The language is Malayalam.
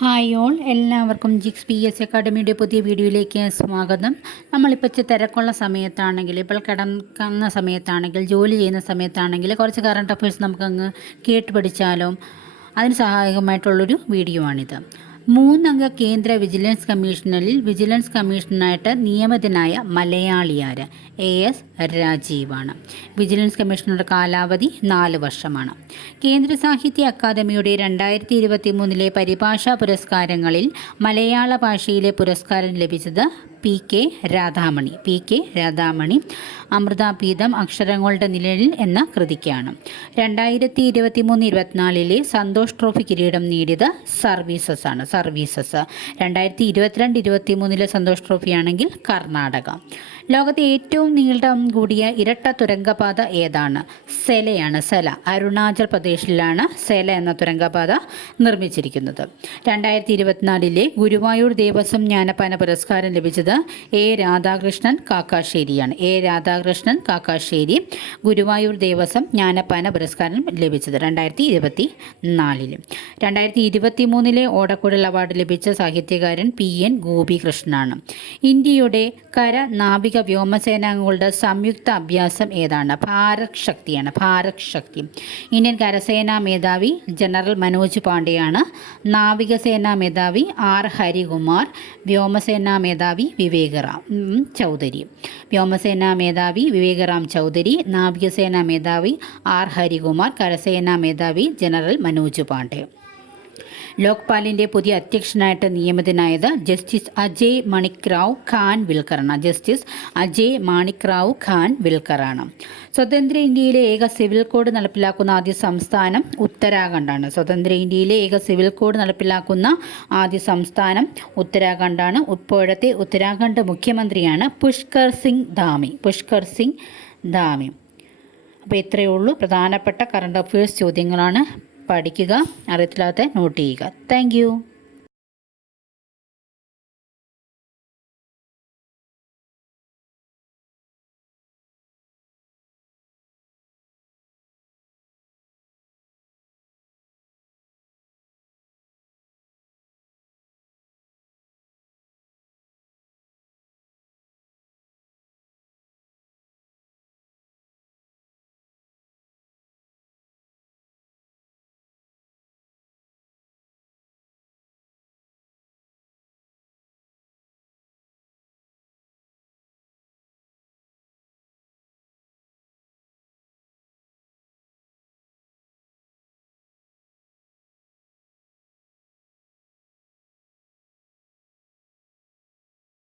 ഹായ് ഓൾ എല്ലാവർക്കും ജിക്സ് പി എസ് അക്കാഡമിയുടെ പുതിയ വീഡിയോയിലേക്ക് സ്വാഗതം. നമ്മളിപ്പോൾ തിരക്കുള്ള സമയത്താണെങ്കിൽ ഇപ്പോൾ കിടക്കുന്ന സമയത്താണെങ്കിൽ ജോലി ചെയ്യുന്ന സമയത്താണെങ്കിൽ കുറച്ച് കറണ്ട് അഫയേഴ്സ് നമുക്കങ്ങ് കേട്ട് പഠിച്ചാലോ അതിന് സഹായകമായിട്ടുള്ളൊരു വീഡിയോ ആണിത് മൂന്നംഗ കേന്ദ്ര വിജിലൻസ് കമ്മീഷനിൽ വിജിലൻസ് കമ്മീഷണറായിട്ട് നിയമിതനായ മലയാളിയാര് എ എസ് രാജീവാണ്. വിജിലൻസ് കമ്മീഷണറുടെ കാലാവധി നാല് വർഷമാണ്. കേന്ദ്ര സാഹിത്യ അക്കാദമിയുടെ രണ്ടായിരത്തി ഇരുപത്തി മൂന്നിലെ പരിഭാഷാ പുരസ്കാരങ്ങളിൽ മലയാള ഭാഷയിലെ പുരസ്കാരം ലഭിച്ചത് P K Radhamani. P K Radhamani Amruthapeetham അക്ഷരങ്ങളുടെ നിഴലിൽ എന്ന കൃതിക്കാണ്. രണ്ടായിരത്തി ഇരുപത്തി മൂന്ന് ഇരുപത്തിനാലിലെ സന്തോഷ് ട്രോഫി കിരീടം നേടിയത് സർവീസസ് ആണ് സർവീസസ്. രണ്ടായിരത്തി ഇരുപത്തിരണ്ട് ഇരുപത്തി മൂന്നിലെ സന്തോഷ് ട്രോഫി ആണെങ്കിൽ കർണാടക. ലോകത്തെ ഏറ്റവും നീളം കൂടിയ ഇരട്ട തുരങ്കപാത ഏതാണ്? സെലയാണ് സെല. അരുണാചൽ പ്രദേശിലാണ് സെല എന്ന തുരങ്കപാത നിർമ്മിച്ചിരിക്കുന്നത്. രണ്ടായിരത്തി ഇരുപത്തിനാലിലെ ഗുരുവായൂർ ദേവസ്വം ജ്ഞാനപാന പുരസ്കാരം ലഭിച്ചത് എ രാധാകൃഷ്ണൻ കാക്കാശ്ശേരിയാണ്. എ രാധാകൃഷ്ണൻ കാക്കാശ്ശേരി ഗുരുവായൂർ ദേവസ്വം ജ്ഞാനപാന പുരസ്കാരം ലഭിച്ചത് രണ്ടായിരത്തി ഇരുപത്തി നാലിൽ രണ്ടായിരത്തി ഇരുപത്തി മൂന്നിലെ ഓടക്കുഴൽ അവാർഡ് ലഭിച്ച സാഹിത്യകാരൻ പി എൻ ഗോപികൃഷ്ണനാണ്. ഇന്ത്യയുടെ കര നാവിക വ്യോമസേനാംഗങ്ങളുടെ സംയുക്ത അഭ്യാസം ഏതാണ്? ഭാരത് ശക്തിയാണ് ഭാരത് ശക്തി ഇന്ത്യൻ കരസേനാ മേധാവി ജനറൽ മനോജ് പാണ്ഡെയാണ്. നാവികസേനാ മേധാവി ആർ ഹരികുമാർ വ്യോമസേനാ മേധാവി വിവേകറാം ചൗധരി. വ്യോമസേനാ മേധാവി വിവേകറാം ചൗധരി നാവികസേനാ മേധാവി ആർ ഹരികുമാർ കരസേനാ മേധാവി ജനറൽ മനോജ് പാണ്ഡെ. ലോക്പാലിന്റെ പുതിയ അധ്യക്ഷനായിട്ട് നിയമിതനായത് ജസ്റ്റിസ് അജയ് മണിക്രാവ് ഖാൻ വിൽക്കറാണ്. ജസ്റ്റിസ് അജയ് മാണിക്രാവ് ഖാൻ വിൽക്കറാണ്. സ്വതന്ത്ര ഇന്ത്യയിലെ ഏക സിവിൽ കോഡ് നടപ്പിലാക്കുന്ന ആദ്യ സംസ്ഥാനം ഉത്തരാഖണ്ഡാണ്. സ്വതന്ത്ര ഇന്ത്യയിലെ ഏക സിവിൽ കോഡ് നടപ്പിലാക്കുന്ന ആദ്യ സംസ്ഥാനം ഉത്തരാഖണ്ഡാണ്. ഇപ്പോഴത്തെ ഉത്തരാഖണ്ഡ് മുഖ്യമന്ത്രിയാണ് പുഷ്കർ സിംഗ് ധാമി. പുഷ്കർ സിംഗ് ധാമി. അപ്പോൾ ഇത്രയേ ഉള്ളൂ. പ്രധാനപ്പെട്ട കറണ്ട് അഫയേഴ്സ് ചോദ്യങ്ങളാണ്. പഠിക്കുക അറിയത്തില്ലാത്ത നോട്ട് ചെയ്യുക. താങ്ക്